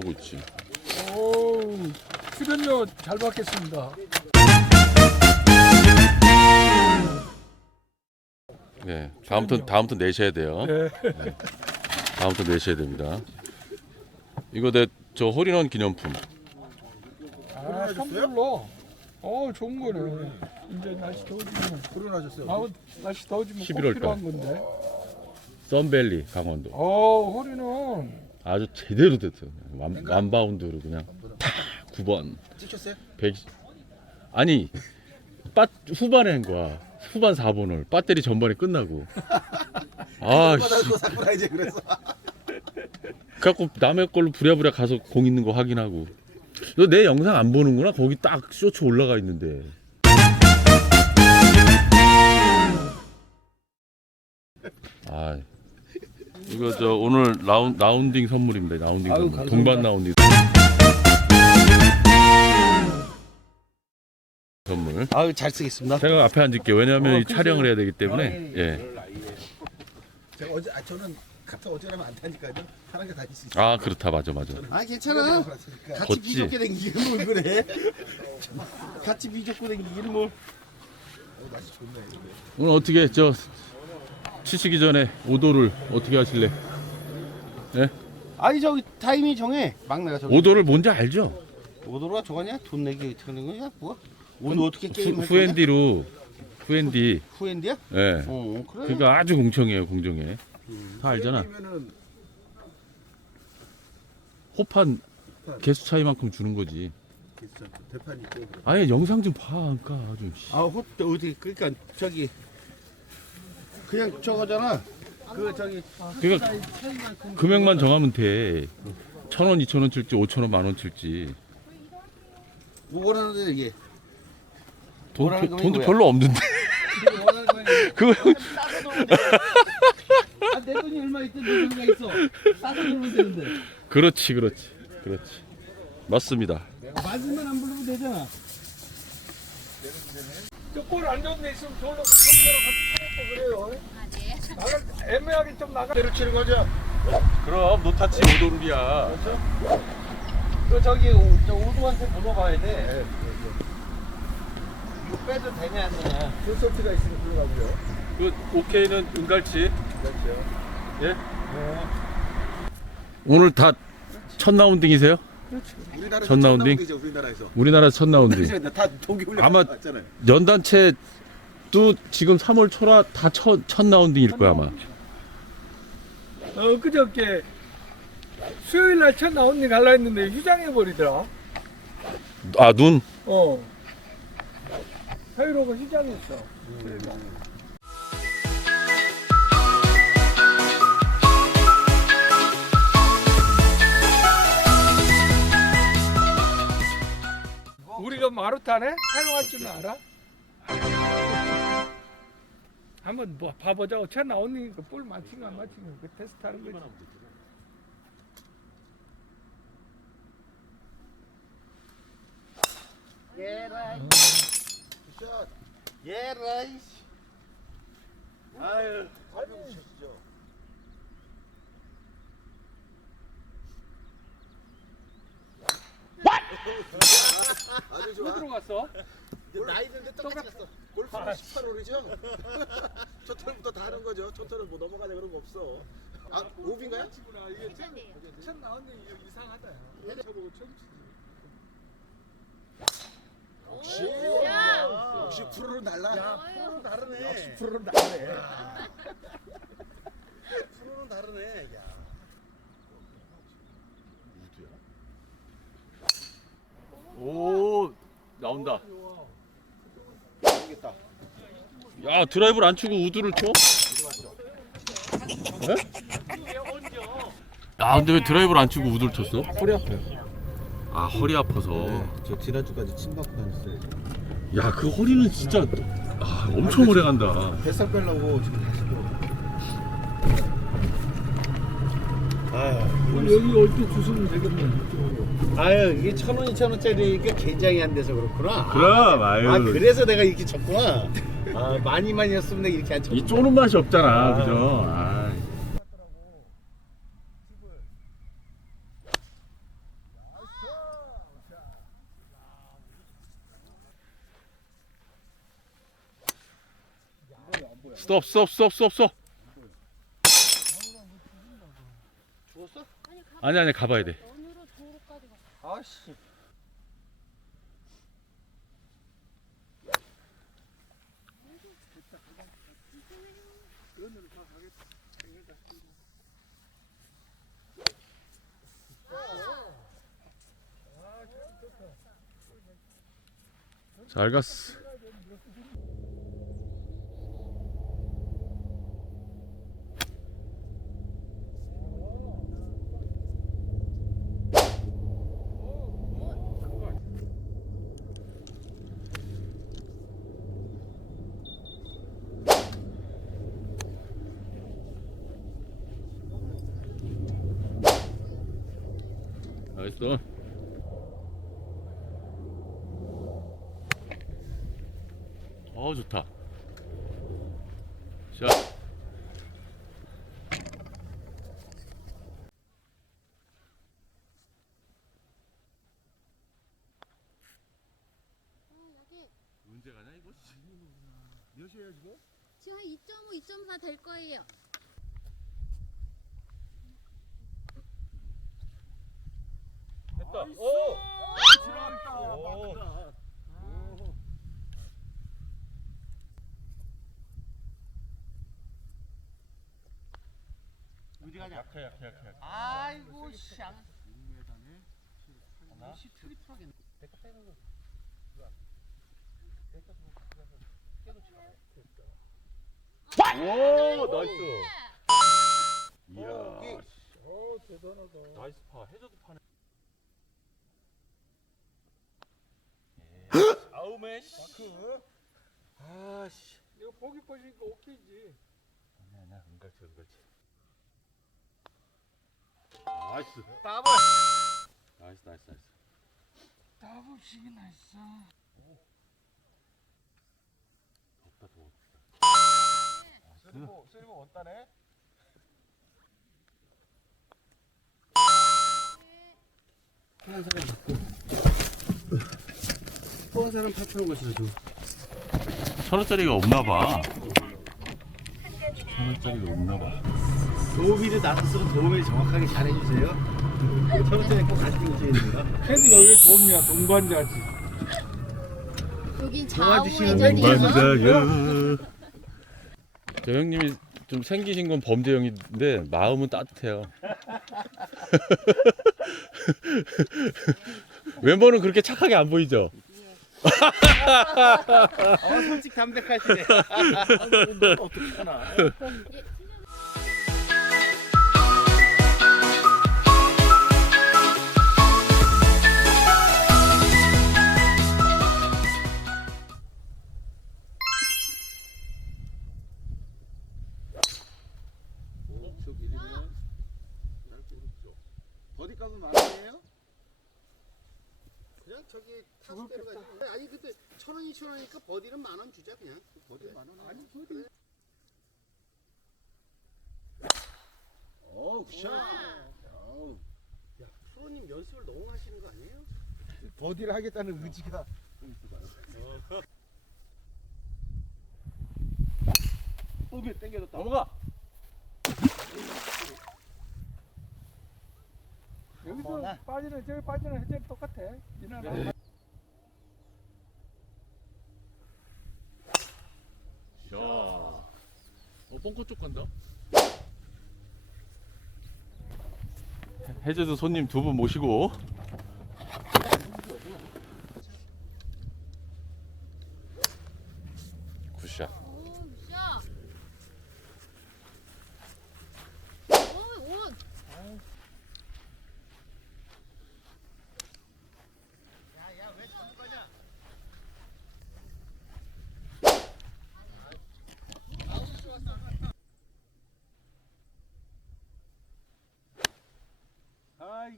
나오고 있지. 오, 출연료 잘 받겠습니다. 네. 다음부터 다음부터 내셔야 돼요. 네. 다음부터 내셔야 됩니다. 이거 내 저 홀인원 기념품. 아, 선물로. 어, 좋은 거네. 이제 날씨 더워지면. 결혼하셨어요? 아, 날씨 더워지면 11월 꼭 달. 필요한 건데. 썬밸리 강원도. 어, 허리는 아주 제대로 됐어요. 완, 완바운드로 그냥 탁 9번. 찍혔어요? 100 아니 빠 후반에 한 거야. 후반 4번을 배터리 전반에 끝나고. 아, 씨. 받아서 이제 그래서 갖고 남의 걸로 부랴부랴 가서 공 있는 거 확인하고. 너 내 영상 안 보는구나. 거기 딱 쇼츠 올라가 있는데. 아, 이거 저 오늘 라운, 라운딩 선물입니다. 라운딩 아유, 선물. 동반 라운딩 선물. 아유 잘 쓰겠습니다 제가 앞에 앉을게요. 왜냐하면 어, 이 촬영을 해야 되기 때문에. 아, 예, 예. 제가 어제 아 저는 카페 어제라면 안 타니까요 편하게 다닐 수 있어요 아 그렇다 맞아 맞아. 아 괜찮아 같이 걷지. 비좁게 댕기기는 뭘 그래 같이 비좁고 댕기기는 뭘 오늘 어떻게 저 치시기 전에 오도를 어떻게 하실래? 아니 저기 타이밍 정해 막내가 저기 오도를 뭔지 알죠? 오도로가 저거냐 돈 내기 하는 거냐 뭐야 오늘 어떻게 게임 후, 할 거냐 후엔디로 후엔디. 후엔디야? 예. 어 그래 그러니까 아주 공청이에요 공정해. 다 알잖아. 호판 개수 차이만큼 주는 거지. 대판 있고 아예 영상 좀 봐. 그러니까 아주. 씨. 아 호, 어디 그러니까 저기 그냥 저거잖아 그 저기 그러니까 금액만 정하면 돼. 천 원, 이천 원 칠지, 오천 원, 만원 칠지. 뭐 원하는데 이게 돈, 뭐라는 돈- 거야, 돈도 뭐야? 별로 없는데. 뭐 원하는 거야 그거 싸서 놀면 돼. 아, 내 돈이 얼마 있든 내 돈이 있어. 싸서 놀면 되는데. 그렇지, 그렇지, 그렇지. 맞습니다. 맞으면 안 부르면 되잖아. 저골안 좋은 데 있으면 저로 같이 타고 그래요. 나가 애매하게 좀 나가. 대로 치는 거죠? 그럼 노타치 오도룰이야. 그 저기 오- 저 오도한테 물어봐야 돼. 이거 빼도 되냐 안 되냐. 풀소트가 있으면 불러가고요. 그 오케이는 은갈치. 그렇죠. 예? 오늘 다 첫 라운딩이세요? 우리나라 전 라운딩? 우리나라에서. 우리나라 첫 라운딩. 그래서 다 동기 훈련 아마-. 연단체 또 지금 3월 초라 다첫첫 라운딩일 거야 아마. 어, 그저께 수요일 날첫 나온 일 갈라 했는데 휴장해 버리더라. 아 눈? 어. 사유로가 휴장했어. 우리가 마루타네 사용할 줄 알아? 한번 뭐 봐보자고 차 나오니까 볼 맞힌 거안 맞힌 거그 테스트 하는 거지. 예라. 예라. 아유. 아주 뭐 들어갔어? 나이는데 똑같이 갔어. 골프 18홀이죠? 첫 턴부터 다 하는 거죠. 첫 턴은 뭐 넘어가자 그런 거 없어. 아, 오비인가요? 이게 첫, 첫 나오는 게 이상하다. 저보고 처음 치지. 역시. 역시 프로는 달라. 야, 프로는 다르네. 역시 프로는 다르네. 프로는 다르네. 야. 오 나온다. 모 르겠다. 야 드라이브를 안 치고 우드를 쳐? 네? 아 근데 왜 드라이브를 안 치고 우드를 쳤어? 허리 아파요. 아 허리 아파서. 저 지난주까지 침 받고 다녔어요. 야 그 허리는 진짜 아 엄청 오래 간다. 뱃살 빼려고 지금 다시 또. 아, 그럼 여기 올때 주소면 되겠네. 이쪽으로. 아유 이게 천 원, 이천 원짜리니까 개장이 안 돼서 그렇구나. 그럼 아유. 아 그래서 내가 이렇게 쳤구나. 아 많이 많이 였으면 내가 이렇게 안 쳤. 이 쪼는 맛이 없잖아, 아. 그죠? 아. 스톱 스톱 스톱 스톱 스톱. 죽었어? 아니 아니 가봐야 돼. 아씨. 잘 갔어 나이스 어 좋다 자 어, 여기 문제 가냐 이거? 몇이에요 지금? 지금 한 2.5, 2.4 될 거예요. 오! 어디 가냐? 약해 약해 약해. 아이고 샹. 하나? 트리플 하겠네. 내거 빼는 거. 오 나이스 이야 오 대단하다. 나이스 파 해저드 파네 아우메 마크. 아씨. 이거 보기 보니까 오케이지. 아니야 아니야 은갈치 은갈치 나이스 더블. 나이스 나이스 나이스 더블씩이 나있어. 덥다 더워 쓰리고 쓰리고 원단에. 한 사람 한 사람 8천 원씩 줘. 천 원짜리가 없나 봐 천 원짜리가 없나 봐 도우미를 나섰으면 도우미 정확하게 잘해주세요. 천 원짜리 꼭 가지고 오셔야 됩니다. 캐디가 왜 도움이야? 동반자지. 여기 좌우 도와주시는 회전이에요. 동반자여 저 형님이 좀 생기신 건 범죄형인데 마음은 따뜻해요 왼번은 그렇게 착하게 안 보이죠? 어, 솔직 담백하시네. 저기. 아니 근데 천 원, 이천 원이니까 버디는 만 원 주자 그냥. 버디 만 원. 아니 버디. 어, 굿샷. 어우. 야, 프로님 연습을 너무 하시는 거 아니에요? 버디를 하겠다는 의지가. 오비 땡겨졌다. 넘어가 여기서. 빠지는 저기 빠지는 해전 똑같아. 이나라. 자, 어 뻥커 쪽 간다. 해저드 손님 두 분 모시고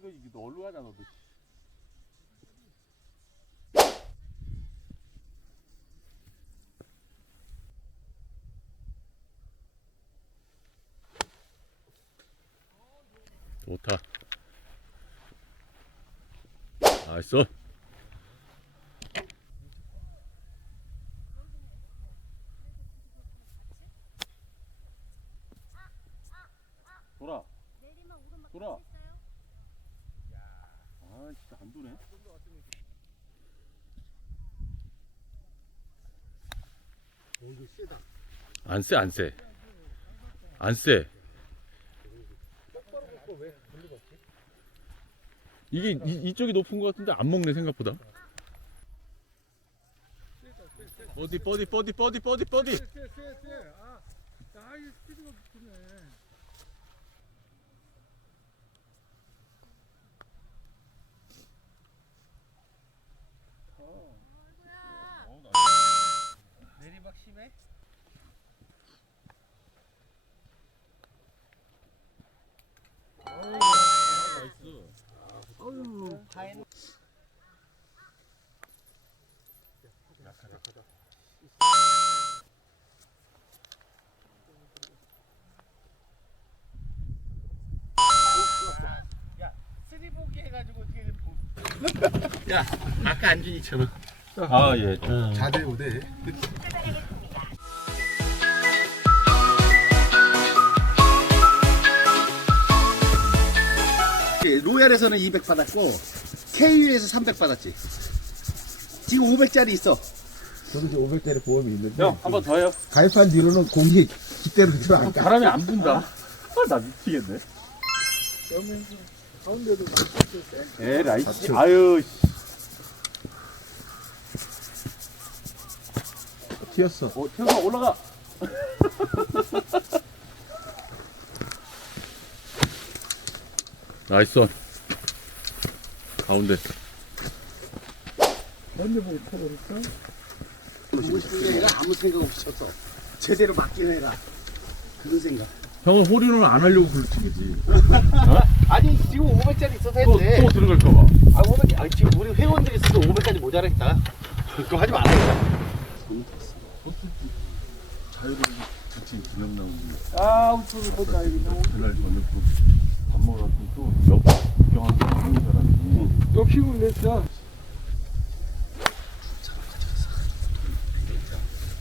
이거 이게 놀러 가자 너도. 좋다. 나이스. 돌아. 돌아. 정도네. 오 이거 세다. 안 쎄, 안 쎄. 안 쎄. 이게 이, 이쪽이 높은 것 같은데 안 먹네 생각보다. 버디 버디 버디 버디 버디 버디. 쎄쎄쎄 아, 야, 이 스피드가 붙네. 야 아까 안준 2천 원. 아 예. 자대 우대. 로얄에서는 200 받았고 KU에서 300 받았지. 지금 500짜리 있어. 저도 이제 500짜리 보험이 있는데 형 한 번더 해요. 가입한 뒤로는 공기 기대로 들어안 가. 바람이 안 분다. 아, 나 미치겠네. 가운데도 에 라이. 아유. 튀었어. 어, 태우가 올라가. 나이스 원. 가운데. 먼저 보고 타버릴까? 보고 싶은 게 아니라 아무 생각 없이 쳤어. 제대로 맞긴 해라. 그런 생각. 형은 홀인원 안 하려고 그렇지, 아니 지금 500짜리 있어서 또, 했는데. 또 들어갈까봐. 아 500. 아 지금 우리 회원들이 있어서 500까지 모자랐다. 그거 하지 말아요. 같이 두명 나오고. 아, 보자, 이거. 그날 저녁 밥 먹으러 왔더니 또옆 구경하고 하는 사람이. 너 피고 냈어.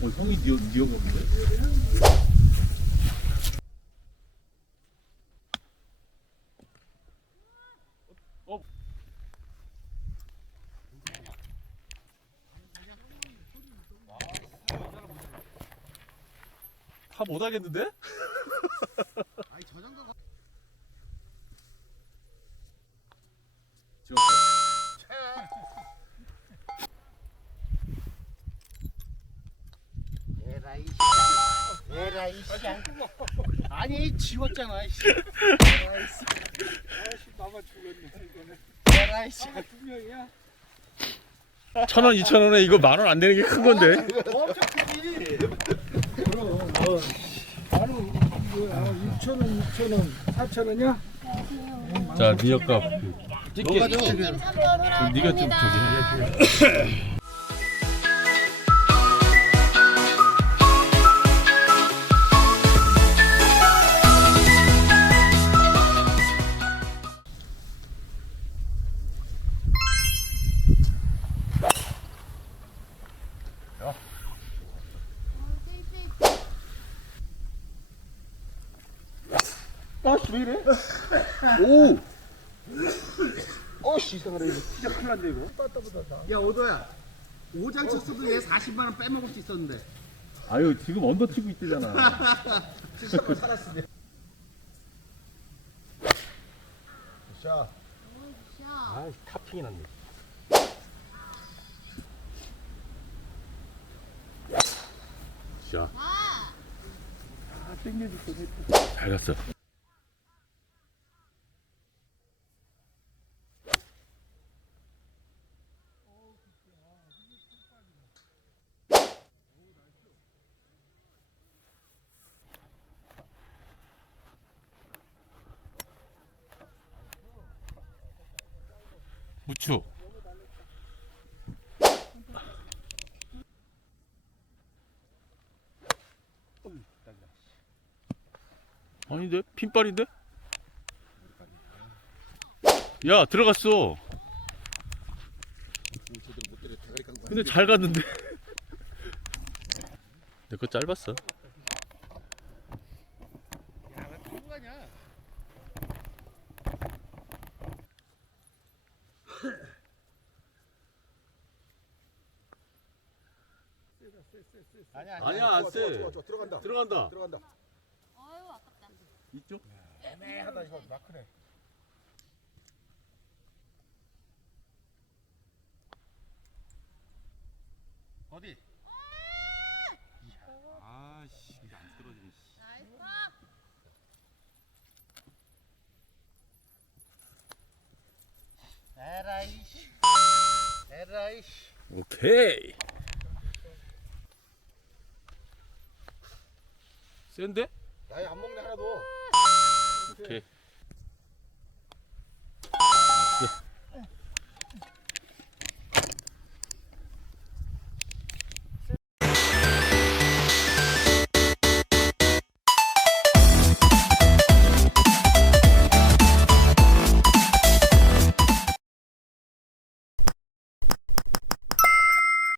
어, 형이 니어, 니어가는데? 다 못하겠는데? 아니 저 정도. 에라 이 씨. 에라 이 씨. 아니 지웠잖아. 씨. 아이씨, 나만 죽었네, 이거는. 에라 이 씨. 아, 두 명이야? 천 원, 이천 원에 이거 만 원 안 되는 게 큰 건데. 엄청 크지. 어. 바로, 뭐야, 6천 원, 6천 원, 4천 원이야? 자, 니 값. 찍게. 뭐가 좀- 님 3번 네가 좀 저기 해. 왜 이래? 오. 어씨 이상하네 이거 진짜 큰일 났네 이거. 야 오도야. 5장 쳤어도 얘 40만 원 빼먹을 수 있었는데. 아유, 지금 언더 치고 있대잖아. 자, 샷. 아 타핑이 났네. 자, 아, 잘 갔어. 우측. 아닌데? 핀발인데? 야 들어갔어 근데 잘 갔는데 내 거 짧았어 아니야 아니야 안 좋아, 쎄. 좋아, 좋아, 좋아. 들어간다. 들어간다. 들어간다. 아유 아깝다. 이쪽? 애매하다 이거 마크네. 어디? 아씨 이게 안 떨어지네. 씨. 나이스. 에라이 에라이 오케이. 센데? 나이 안 먹네 하나도. 오케이.